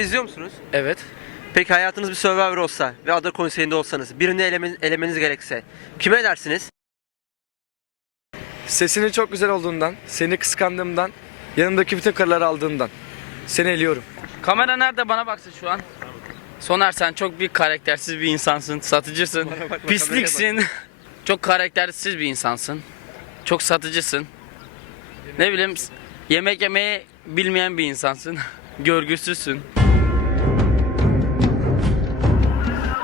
izliyor musunuz? Evet. Peki hayatınız bir Survivor olsa ve ada konseyinde olsanız birini eleme- elemeniz gerekse kime edersiniz? Sesinin çok güzel olduğundan, seni kıskandığımdan, yanımdaki bütün karıları aldığından. Seni eliyorum. Kamera nerede bana baksın şu an. Soner sen çok bir karaktersiz bir insansın. Satıcısın. Pisliksin. çok karaktersiz bir insansın. Çok satıcısın. Ne bileyim yemek yemeyi bilmeyen bir insansın. Görgüsüzsün.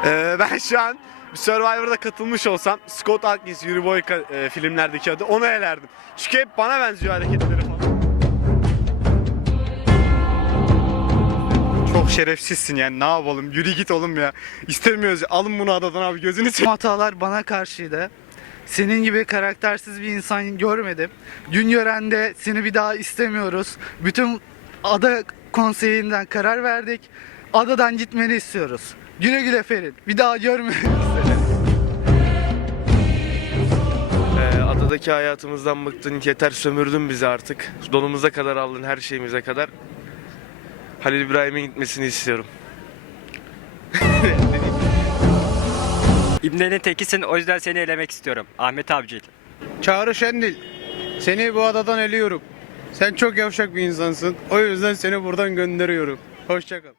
Ee, ben şu an bir Survivor'da katılmış olsam Scott Adkins Yuri Boy ka- e, filmlerdeki adı onu elerdim. Çünkü hep bana benziyor hareketleri falan. Çok şerefsizsin yani ne yapalım yürü git oğlum ya. İstemiyoruz alın bunu adadan abi gözünü seveyim. hatalar bana karşıydı. Senin gibi karaktersiz bir insan görmedim. Güngören'de seni bir daha istemiyoruz. Bütün ada konseyinden karar verdik. Adadan gitmeni istiyoruz. Güle güle Ferit. Bir daha görmüyoruz seni. Ee, adadaki hayatımızdan bıktın, yeter sömürdün bizi artık. Donumuza kadar aldın, her şeyimize kadar. Halil İbrahim'in gitmesini istiyorum. İbnenin tekisin o yüzden seni elemek istiyorum. Ahmet Avcı. Çağrı Şendil. Seni bu adadan eliyorum. Sen çok yavşak bir insansın. O yüzden seni buradan gönderiyorum. Hoşça kal.